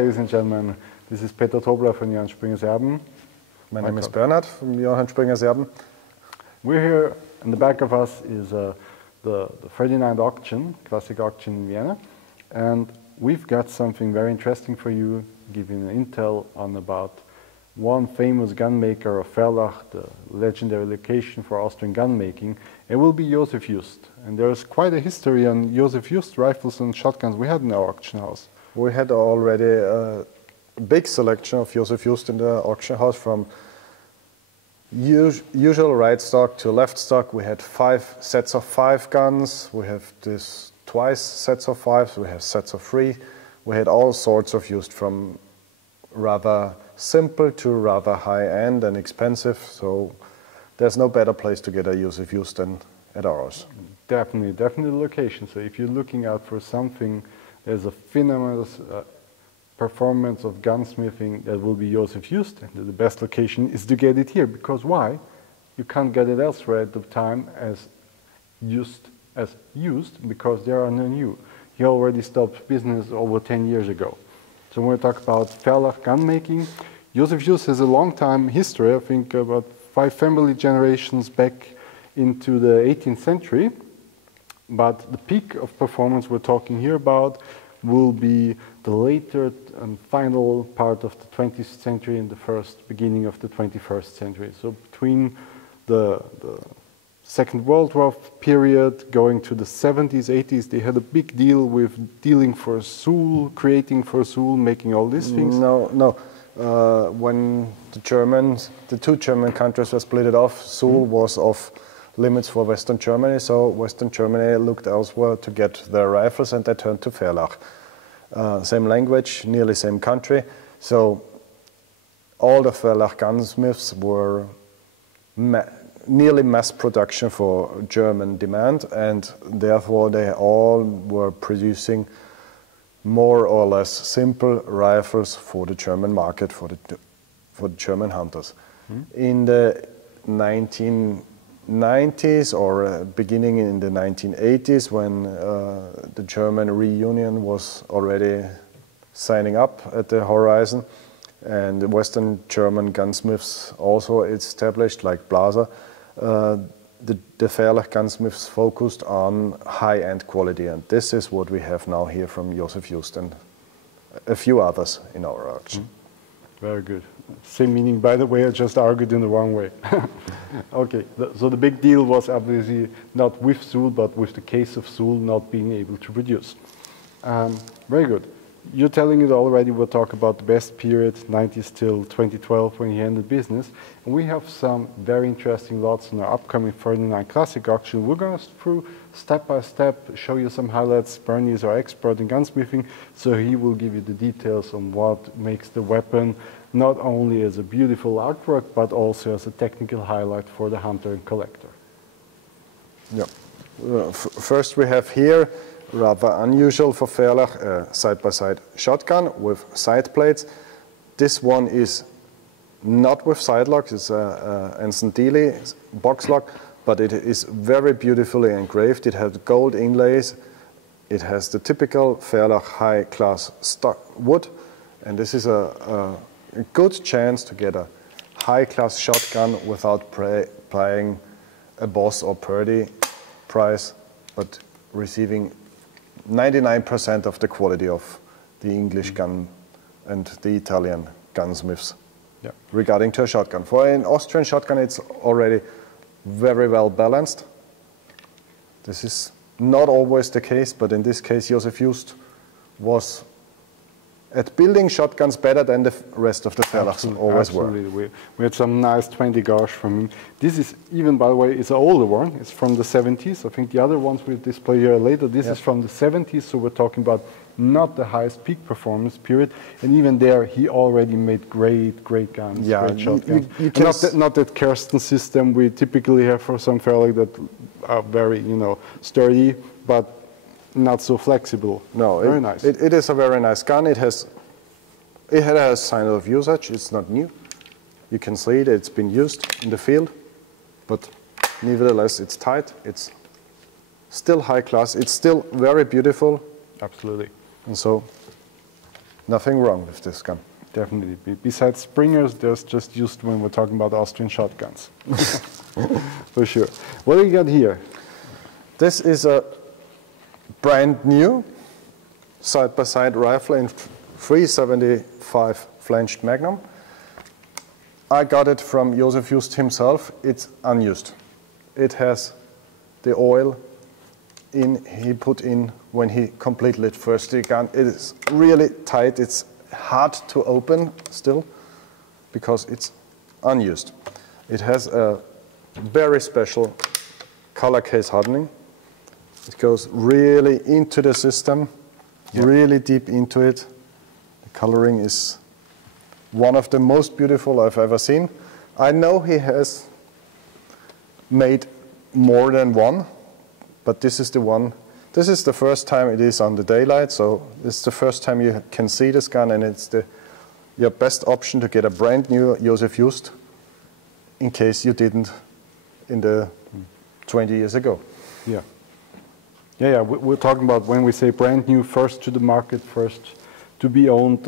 ladies and gentlemen. This is Peter Tobler from Johann Springer's Erben. My name is Bernhard from Johann Springer's Erben. We're here, in the back of us is the 39th auction, classic auction in Vienna. And we've got something very interesting for you, giving an intel on about one famous gunmaker of Ferlach, the legendary location for Austrian gunmaking. It will be Josef Just. And there's quite a history on Josef Just rifles and shotguns we had in our auction house. We had already a big selection of Josef Just in the auction house, from usual right stock to left stock. We had 5 sets of 5 guns. We have this twice sets of 5s. We have sets of 3. We had all sorts of Just, from rather simple to rather high-end and expensive. So there's no better place to get a Josef Just than at ours. Definitely the location. So if you're looking out for something, there's a phenomenal performance of gunsmithing that will be Josef Just, and the best location is to get it here. Because why? You can't get it elsewhere at the time as used, because there are no new. He already stopped business over 10 years ago. So when we talk about Ferlach gunmaking, Josef Just has a long time history, I think about 5 family generations back into the 18th century. But the peak of performance we're talking here about will be the later and final part of the 20th century and the beginning of the 21st century. So between the Second World War period going to the 70s, 80s, they had a big deal with dealing for Sul, creating for Sul, making all these things. No. When the 2 German countries were split off, Sul was off limits for Western Germany, so Western Germany looked elsewhere to get their rifles, and they turned to Ferlach. Same language, nearly same country, so all the Ferlach gunsmiths were nearly mass production for German demand, and therefore they all were producing more or less simple rifles for the German market, for the German hunters. In the 1990s or beginning in the 1980s, when the German reunion was already signing up at the horizon, and the Western German gunsmiths also established, like Blaser, the Ferlach gunsmiths focused on high-end quality, and this is what we have now here from Josef Just and a few others in our auction. Very good. Same meaning, by the way, I just argued in the wrong way. Okay, so the big deal was obviously not with Sul, but with the case of Sul not being able to produce. Very good. You're telling it already, we'll talk about the best period, 90s till 2012, when he ended business. And we have some very interesting lots in our upcoming 39 Classic auction. We're going through step by step, show you some highlights. Bernie is our expert in gunsmithing, so he will give you the details on what makes the weapon not only as a beautiful artwork, but also as a technical highlight for the hunter and collector. Yeah. First we have here, rather unusual for Ferlach, a side-by-side shotgun with side plates. This one is not with Sidelock, it's a Anson Dealey box lock, but it is very beautifully engraved. It has gold inlays. It has the typical Ferlach high-class wood, and this is a good chance to get a high-class shotgun without paying a Boss or Purdy price, but receiving 99% of the quality of the English gun and the Italian gunsmiths. Yeah. Regarding to a shotgun. For an Austrian shotgun, it's already very well balanced. This is not always the case, but in this case, Josef Just was at building shotguns better than the rest of the Ferlachs always were. Absolutely. We had some nice 20 gauge from him. This is even, by the way, it's an older one. It's from the 70s. I think the other ones we'll display here later. This is from the 70s, so we're talking about not the highest peak performance period. And even there, he already made great guns, great shotguns. Not that Kersten system we typically have for some Ferlach that are very, sturdy, but not so flexible. No, very nice. It is a very nice gun. It has sign of usage. It's not new. You can see it. It's been used in the field, but nevertheless, it's tight. It's still high class. It's still very beautiful. Absolutely. And so nothing wrong with this gun. Definitely. Besides springers, there's just used when we're talking about Austrian shotguns. For sure. What do you got here? This is a brand new side-by-side rifle in 375 flanged Magnum. I got it from Josef Just himself. It's unused. It has the oil he put in when he completely lit first the gun. It is really tight. It's hard to open still because it's unused. It has a very special color case hardening. It goes really into the system, really deep into it. The coloring is one of the most beautiful I've ever seen. I know he has made more than one, but this is the one. This is the first time it is on the daylight, so this is the first time you can see this gun, and it's your best option to get a brand new Josef Just in case you didn't in the 20 years ago. Yeah. Yeah, we're talking about when we say brand new, first to the market, first to be owned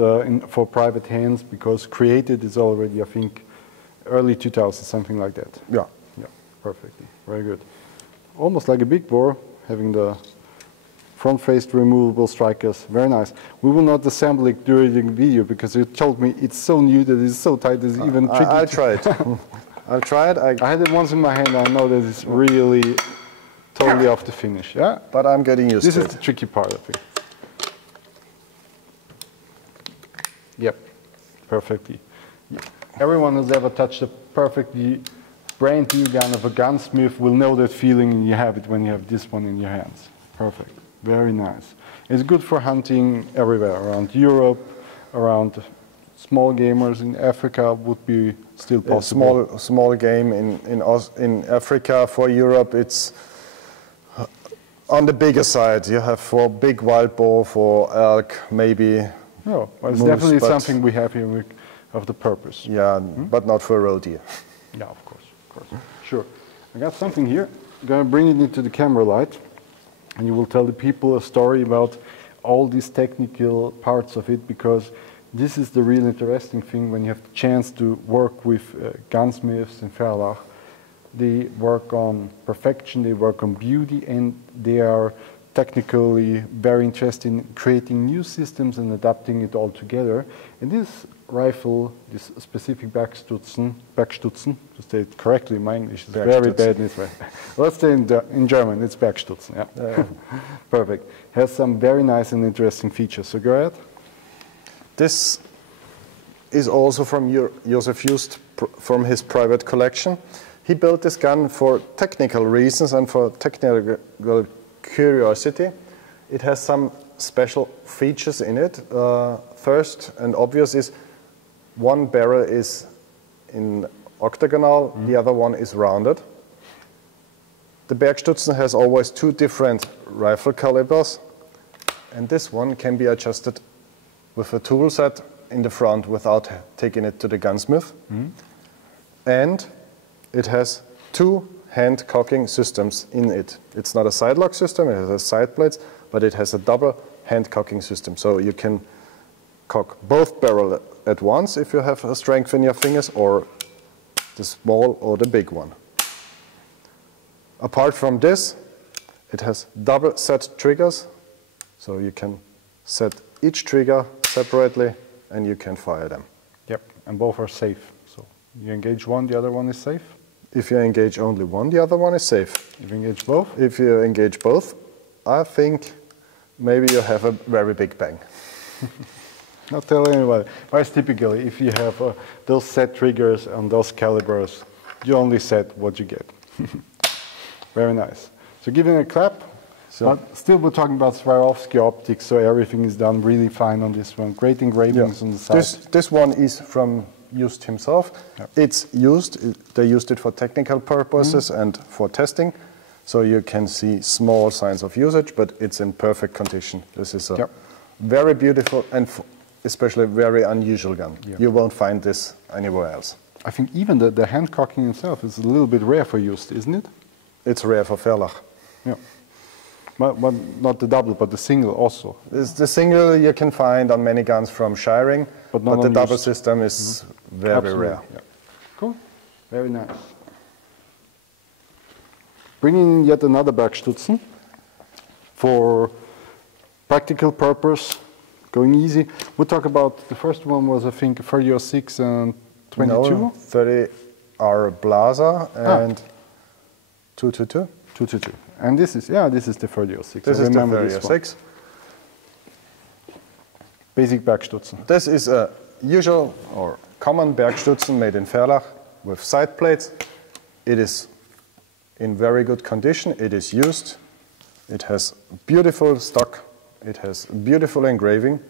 for private hands, because created is already, I think, early 2000, something like that. Yeah. Yeah, perfectly. Very good. Almost like a big bore, having the front-faced removable strikers. Very nice. We will not assemble it during the video because you told me it's so new that it's so tight it's even tricky. I'll try it. I'll try it. I had it once in my hand. I know that it's really totally off the finish. Yeah, but I'm getting used to it. This is the tricky part of it. Yep, perfectly. Everyone who's ever touched a perfectly brand new gun of a gunsmith will know that feeling, and you have it when you have this one in your hands. Perfect. Very nice. It's good for hunting everywhere, around Europe, around small gamers in Africa would be still possible. Small game in Africa. For Europe, it's on the bigger side. You have for big wild boar, for elk, maybe. No, well, it's definitely something we have here of the purpose. Yeah, but not for roe deer. Yeah, of course, Sure. I got something here. I'm going to bring it into the camera light, and you will tell the people a story about all these technical parts of it, because this is the real interesting thing when you have the chance to work with gunsmiths in Ferlach. They work on perfection, they work on beauty, and they are technically very interested in creating new systems and adapting it all together. And this rifle, this specific Bergstutzen, to say it correctly, my English is very bad in this way. Let's say in German, it's Bergstutzen. Yeah. Perfect. Has some very nice and interesting features. So go ahead. This is also from Josef Just, from his private collection. He built this gun for technical reasons and for technical curiosity. It has some special features in it. First and obvious is one barrel is in octagonal, the other one is rounded. The Bergstutzen has always two different rifle calibers, and this one can be adjusted with a tool set in the front without taking it to the gunsmith. And it has two hand cocking systems in it. It's not a Sidelock system, it has side plates, but it has a double hand cocking system. So you can cock both barrels at once if you have a strength in your fingers, or the small or the big one. Apart from this, it has double set triggers, so you can set each trigger separately and you can fire them. Yep, and both are safe. So you engage one, the other one is safe? If you engage only one, the other one is safe. If you engage both? If you engage both, I think maybe you have a very big bang. Not tell anybody. Whereas typically, if you have those set triggers and those calibers, you only set what you get. Very nice. So giving a clap. But still we're talking about Swarovski optics, so everything is done really fine on this one. Great engravings on the side. This one is from Just himself. Yep. It's used, they used it for technical purposes and for testing, so you can see small signs of usage, but it's in perfect condition. This is a very beautiful and especially very unusual gun. Yep. You won't find this anywhere else. I think even the hand cocking itself is a little bit rare for Just, isn't it? It's rare for Ferlach. Yeah. But not the double, but the single also. The single you can find on many guns from Shiring, but the double system is very rare. Yeah. Cool, very nice. Bringing in yet another Bergstutzen for practical purpose, going easy. We'll talk about, the first one was I think 30-06 and 22? No, 30R Blaser and 222. 222. And this is, yeah, this is the 30-06. This is the 30-06. Basic Bergstutzen. This is a usual or common Bergstutzen made in Ferlach with side plates. It is in very good condition. It is used. It has beautiful stock. It has beautiful engraving.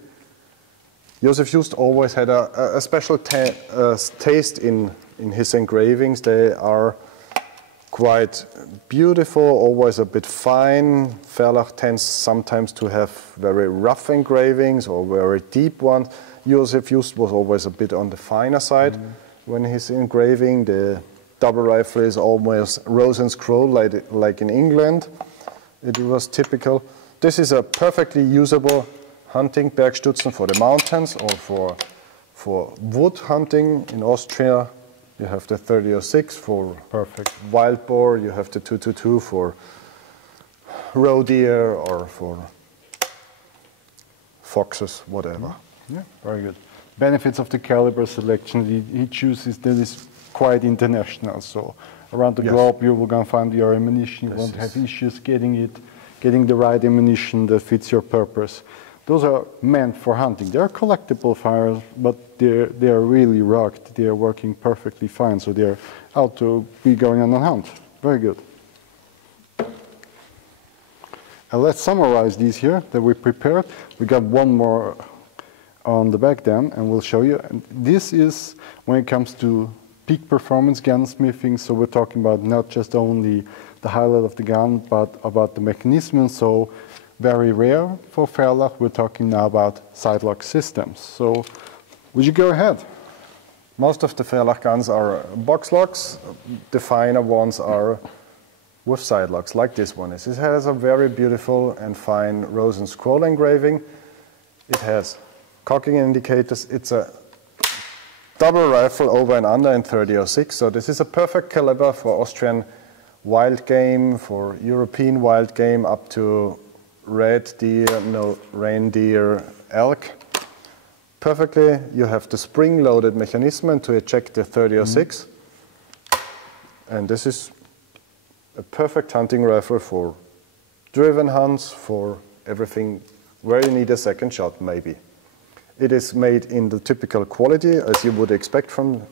Josef Just always had a special taste in his engravings. They are quite beautiful, always a bit fine. Ferlach tends sometimes to have very rough engravings or very deep ones. Josef Just was always a bit on the finer side when he's engraving. The double rifle is almost rose and scroll like in England. It was typical. This is a perfectly usable hunting Bergstutzen for the mountains or for wood hunting in Austria. You have the 30-06 for wild boar. You have the 222 for roe deer or for foxes, whatever. Yeah, very good. Benefits of the caliber selection he chooses that is quite international. So around the globe you will gonna find your ammunition. You won't have issues getting the right ammunition that fits your purpose. Those are meant for hunting. They are collectible fires, but they are really rugged. They are working perfectly fine, so they are out to be going on a hunt. Very good. And let's summarize these here that we prepared. We got one more on the back then, and we'll show you. And this is when it comes to peak performance gunsmithing. So we're talking about not just only the highlight of the gun, but about the mechanism. So very rare for Ferlach. We're talking now about Sidelock systems. So would you go ahead? Most of the Ferlach guns are box locks. The finer ones are with side locks, like this one is. It has a very beautiful and fine rose and scroll engraving. It has cocking indicators. It's a double rifle over and under in 30-06. So this is a perfect caliber for Austrian wild game, for European wild game, up to red deer, no, reindeer, elk. Perfectly, you have the spring-loaded mechanism to eject the 30-06. And this is a perfect hunting rifle for driven hunts, for everything where you need a second shot, maybe. It is made in the typical quality, as you would expect from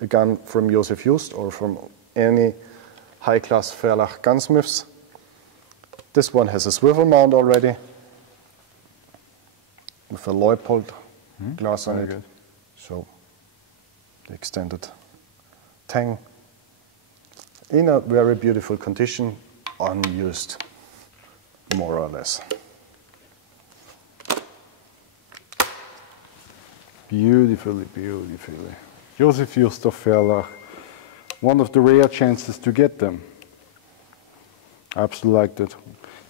a gun from Josef Just or from any high-class Ferlach gunsmiths. This one has a swivel mount already with a Leupold glass on it. Good. So the extended tang in a very beautiful condition, unused more or less. Beautifully, beautifully. Josef Just of Ferlach, one of the rare chances to get them. Absolutely like that.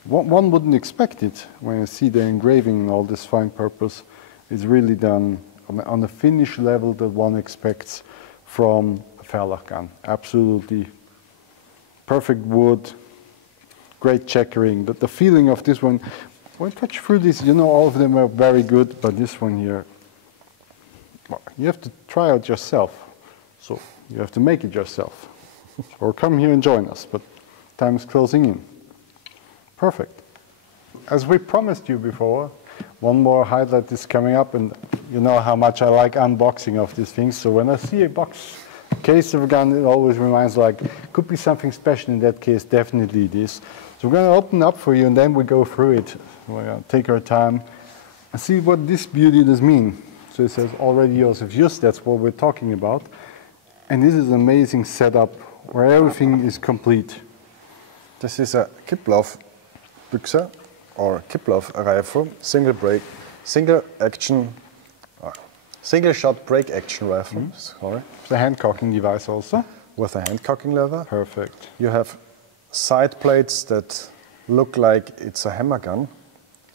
One wouldn't expect it when you see the engraving and all this fine purpose is really done on a finish level that one expects from a Ferlach gun. Absolutely perfect wood, great checkering. The feeling of this one, when you touch through this, you know all of them are very good, but this one here, well, you have to try it yourself. So you have to make it yourself. Or come here and join us, but time is closing in. Perfect. As we promised you before, one more highlight is coming up, and you know how much I like unboxing of these things. So when I see a case of a gun, it always reminds like, could be something special. In that case, definitely this. So we're going to open up for you, and then we go through it. We're going to take our time and see what this beauty does mean. So it says already Josef Just, that's what we're talking about. And this is an amazing setup where everything is complete. This is a Kipplauf Büchse or Kipplauf rifle, single shot break action rifle. Sorry. The hand cocking device also. With a hand cocking lever. Perfect. You have side plates that look like it's a hammer gun,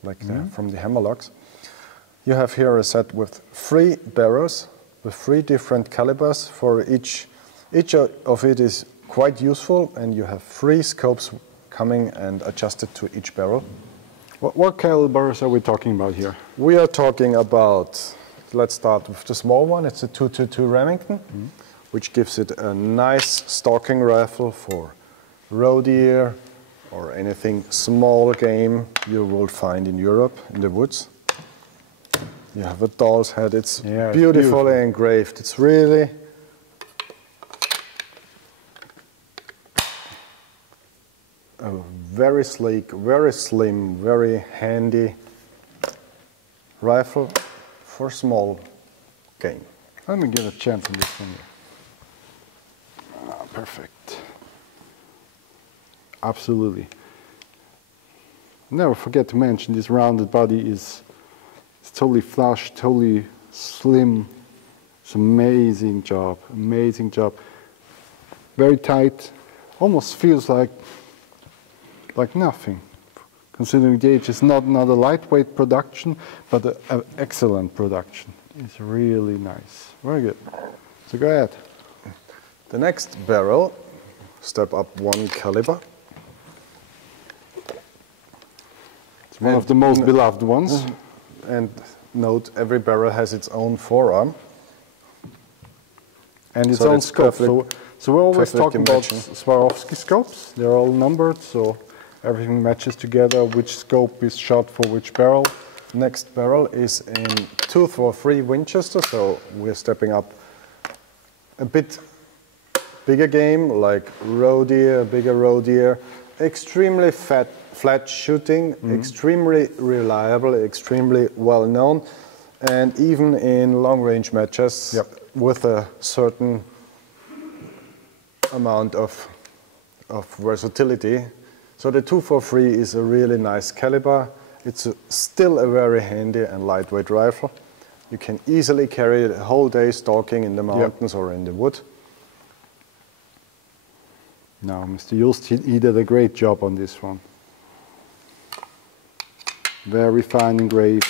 like from the hammer locks. You have here a set with 3 barrels with 3 different calibers. For each of it is quite useful, and you have 3 scopes coming and adjusted to each barrel. What calibers are we talking about here? We are talking about, let's start with the small one. It's a 222 Remington, which gives it a nice stalking rifle for roe deer or anything small game you will find in Europe in the woods. You have a doll's head. It's beautifully engraved. It's really a very sleek, very slim, very handy rifle for small game. Let me get a chance on this one here. Perfect. Absolutely. Never forget to mention this rounded body is totally flush, totally slim. It's amazing job, amazing job. Very tight, almost feels like nothing. Considering the age, it's not a lightweight production, but an excellent production. It's really nice. Very good. So go ahead. The next barrel, step up 1 caliber. It's one of the most beloved ones. And note, every barrel has its own forearm. And its own scope. So we're always talking about Swarovski scopes. They're all numbered, so everything matches together, which scope is shot for which barrel. Next barrel is in 243 Winchester, so we're stepping up a bit bigger game, like roe deer, bigger roe deer. Extremely flat shooting, extremely reliable, extremely well known, and even in long range matches with a certain amount of versatility. So the 243 is a really nice caliber. It's still a very handy and lightweight rifle. You can easily carry it a whole day stalking in the mountains or in the wood. Now, Mr. Just, he did a great job on this one. Very fine engraved.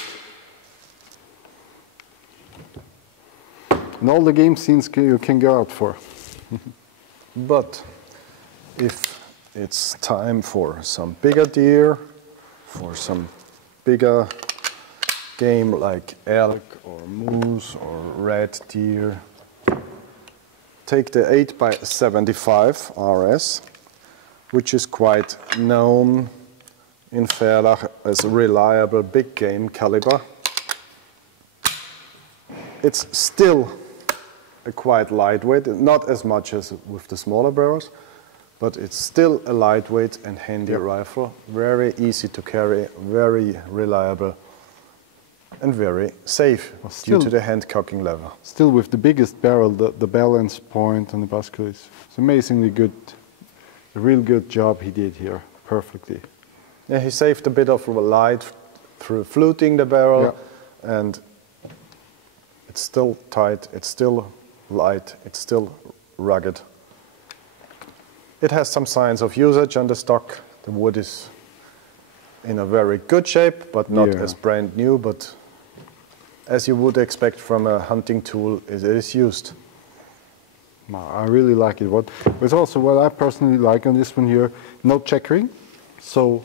And all the game scenes you can go out for. But if it's time for some bigger deer, for some bigger game like elk or moose or red deer, take the 8x75 RS, which is quite known in Ferlach as a reliable big game caliber. It's still a quite lightweight, not as much as with the smaller barrels, but it's still a lightweight and handy rifle, very easy to carry, very reliable, and very safe due to the hand cocking lever. Still with the biggest barrel, the balance point on the basket is amazingly good. A real good job he did here, perfectly. Yeah, he saved a bit of light through fluting the barrel, and it's still tight, it's still light, it's still rugged. It has some signs of usage on the stock. The wood is in a very good shape, but not as brand new, but as you would expect from a hunting tool, it is used. I really like it. But also what I personally like on this one here, no checkering. So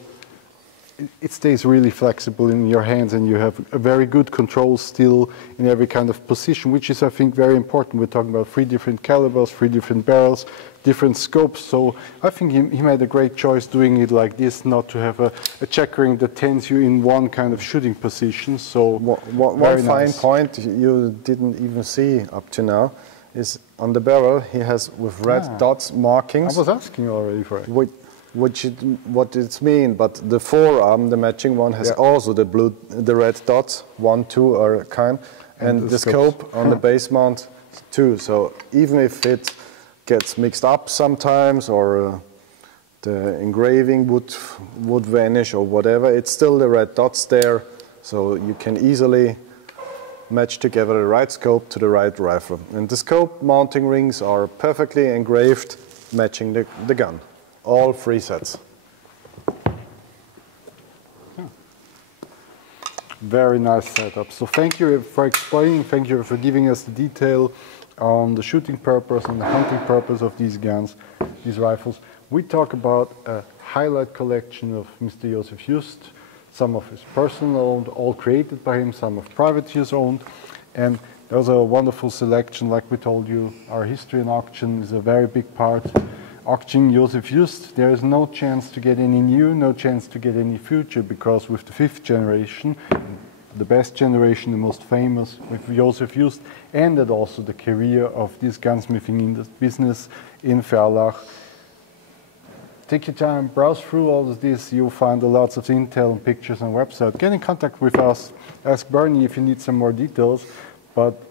it stays really flexible in your hands, and you have a very good control still in every kind of position, which is, I think, very important. We're talking about 3 different calibers, 3 different barrels, different scopes. So I think he made a great choice doing it like this, not to have a checkering that tends you in one kind of shooting position. So one fine point you didn't even see up to now is on the barrel he has with red dots markings. I was asking already for it. What it's mean, but the forearm, the matching one, has also the red dots, 1, 2 are kind, and the scope on the base mount too. So even if it gets mixed up sometimes, or the engraving would vanish or whatever, it's still the red dots there, so you can easily match together the right scope to the right rifle. And the scope mounting rings are perfectly engraved, matching the gun. All 3 sets. Very nice setup. So thank you for explaining, thank you for giving us the detail on the shooting purpose and the hunting purpose of these guns, these rifles. We talk about a highlight collection of Mr. Josef Just, some of his personal owned, all created by him, some of private use owned. And there was a wonderful selection, like we told you. Our history in auction is a very big part. Auction Josef Just, there is no chance to get any new, no chance to get any future, because with the 5th generation, the best generation, the most famous, with Josef Just, ended also the career of this gunsmithing in the business in Ferlach. Take your time, browse through all of this, you'll find lots of intel and pictures on the website. Get in contact with us, ask Bernie if you need some more details, but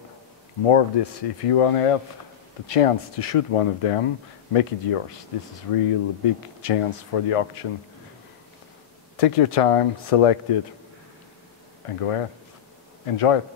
more of this. If you want to have the chance to shoot one of them, make it yours. This is really a big chance for the auction. Take your time, select it, and go ahead. Enjoy it.